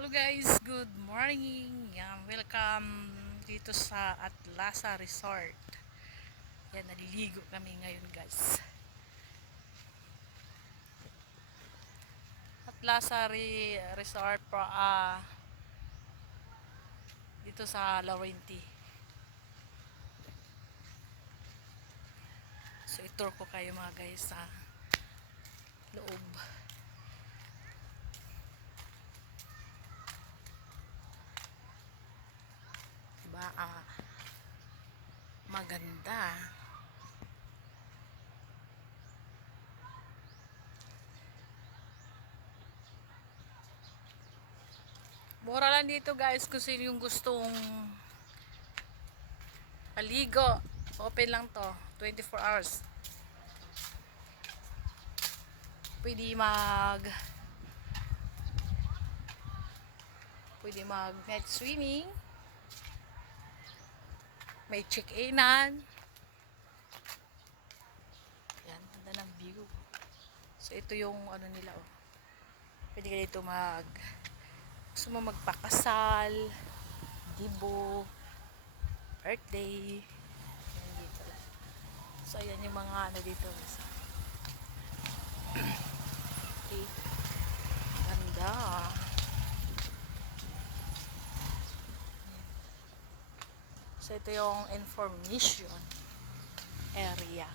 Hello guys, good morning. Yan, welcome dito sa Atlasa Resort. Yan, naliligo kami ngayon guys. Resort dito sa Laurenti. So, itour ko kayo mga guys sa loob. Diba? Maganda. Mura lang dito guys kung sino yung gustong paligo. Open lang to, 24 hours. Pwede mag night swimming. May check-inan. Yan, ganda ng view. So ito yung ano nila oh. Pwede ka dito gusto mo magpakasal, dibo, birthday. Yan dito. So ayan yung mga ano dito. Okay. Ganda. So ito yung information area.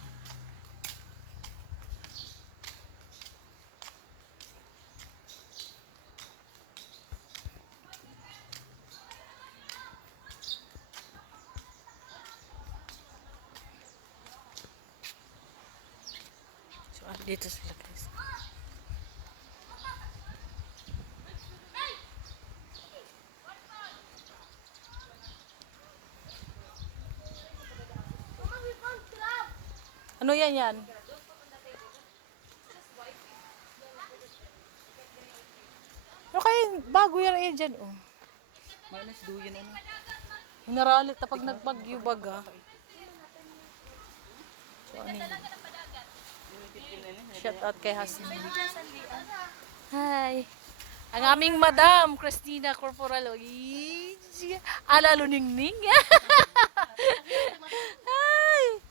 So dito sila guys. Ano yan? Ano kaya bago yan eh dyan oh. Malas duyan ano. Hinaralit na pag nagbagyo baga. So ano yun? Shout out kay Hasni. Hi! Ang aming Madam Christina Corporal. Alalo ningning. Hi!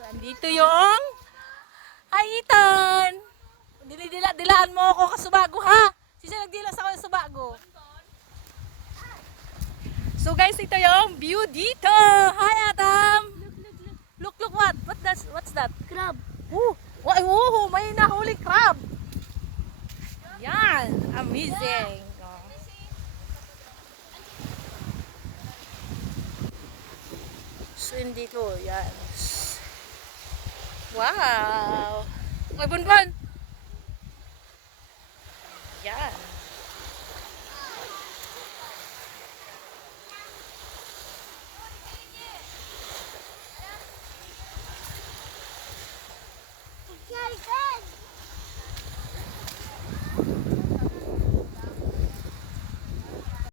So, andito yung Ethan! Dilaan mo ako kasubago ha! Sisa nagdila sa ako yung subago. So guys, ito yung view dito! Hi Adam! Look, what? What's that? Crab. May nahuli crab! Yan! Amazing! Oh. So, dito, yan. Wow! Ay, bunbun! Yan. Guys,